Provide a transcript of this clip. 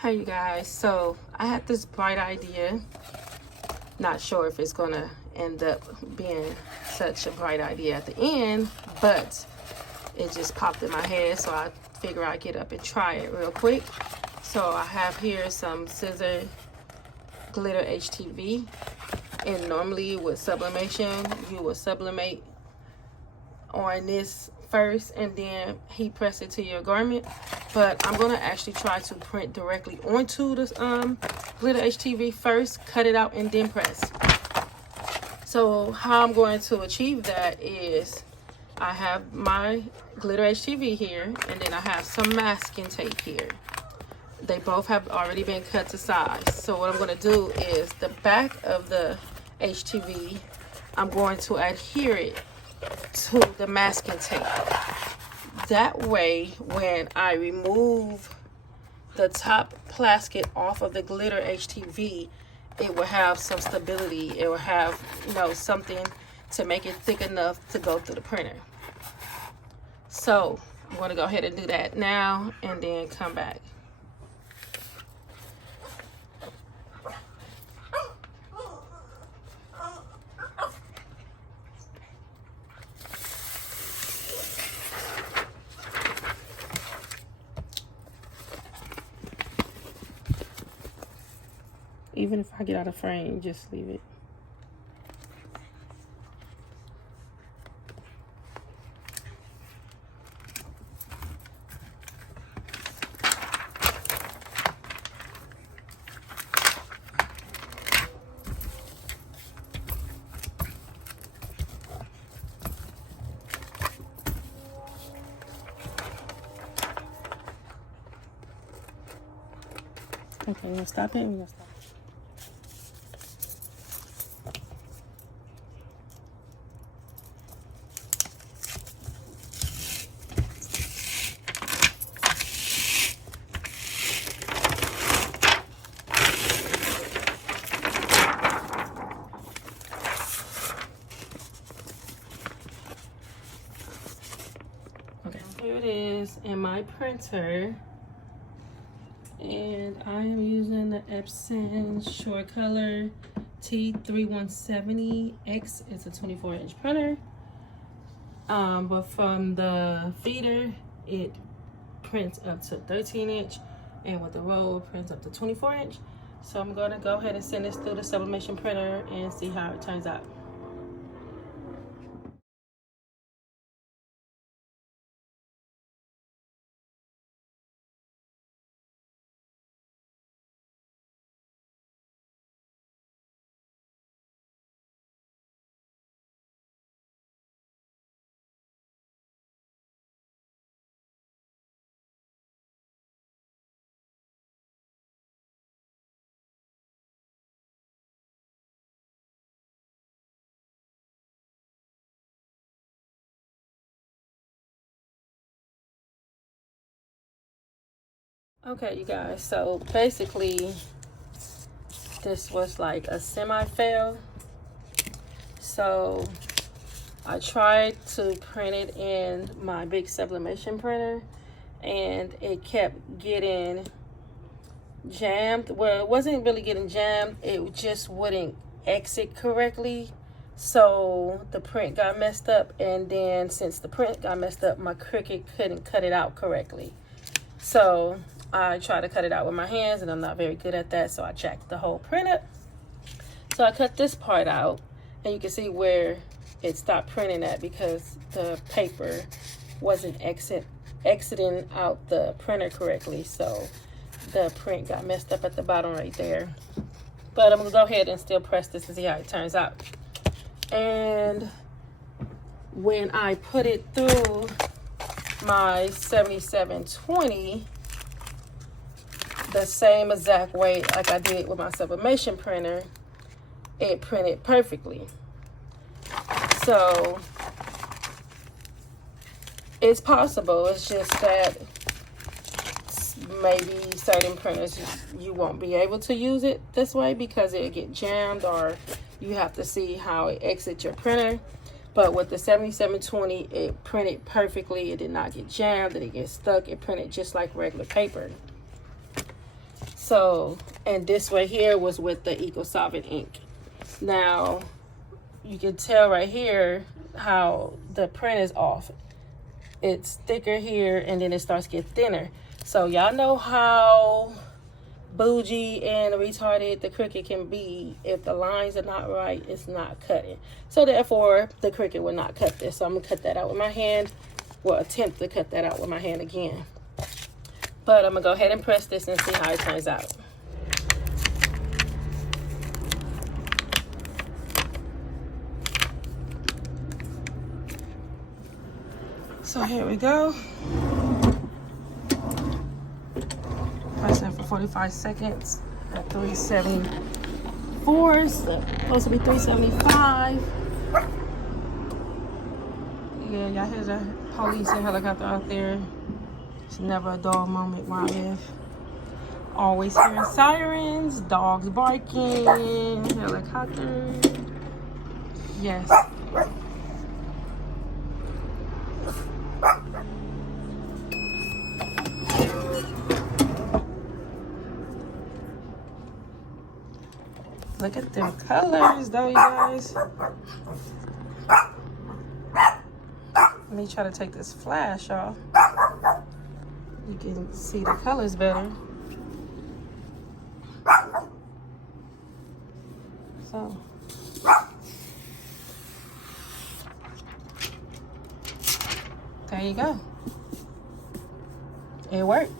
Hey you guys, so I had this bright idea. Not sure if it's gonna end up being such a bright idea at the end, but it just popped in my head, so I figure I'd get up and try it real quick. So I have here some Siser Glitter HTV, and normally with sublimation you would sublimate on this first and then heat press it to your garment, but I'm going to actually try to print directly onto this Glitter HTV first, cut it out, and then press. So how I'm going to achieve that is I have my Glitter HTV here, and then I have some masking tape here. They both have already been cut to size. So what I'm going to do is the back of the HTV, I'm going to adhere it to the masking tape. That way, when I remove the top plastic off of the Glitter HTV, it will have some stability. It will have, something to make it thick enough to go through the printer. So I'm going to go ahead and do that now and then come back. Even if I get out of frame, just leave it. Okay, we're gonna stop it. We're gonna stop it. Okay, here it is in my printer, and I am using the Epson Short Color T3170X. It's a 24-inch printer, but from the feeder it prints up to 13-inch, and with the roll it prints up to 24-inch. So I'm going to go ahead and send this through the sublimation printer and see how it turns out. Okay, you guys, so basically this was like a semi-fail. So I tried to print it in my big sublimation printer, and it kept getting jammed. Well, it wasn't really getting jammed, it just wouldn't exit correctly. So the print got messed up, and then since the print got messed up, my Cricut couldn't cut it out correctly. So I tried to cut it out with my hands, and I'm not very good at that, so I jacked the whole print up. So I cut this part out, and you can see where it stopped printing at because the paper wasn't exiting out the printer correctly. So the print got messed up at the bottom right there. But I'm gonna go ahead and still press this and see how it turns out. And when I put it through my 7720, the same exact way like I did with my sublimation printer, it printed perfectly. So it's possible, it's just that maybe certain printers you won't be able to use it this way because it'll get jammed, or you have to see how it exits your printer. But with the 7720, it printed perfectly. It did not get jammed, it didn't get stuck. It printed just like regular paper. So, and this right here was with the Eco Solvent ink. Now, you can tell right here how the print is off. It's thicker here, and then it starts to get thinner. So y'all know how bougie and retarded the Cricut can be. If the lines are not right, it's not cutting. So therefore, the Cricut will not cut this. So I'm gonna cut that out with my hand. Well, attempt to cut that out with my hand again. But I'm gonna go ahead and press this and see how it turns out. So here we go. Pressing for 45 seconds at 374. It's supposed to be 375. Yeah, y'all hear the police and helicopter out there. It's never a dull moment where I live. Always hearing sirens, dogs barking, helicopter. Yes. Look at them colors though, you guys. Let me try to take this flash off. You can see the colors better. So. There you go. It worked.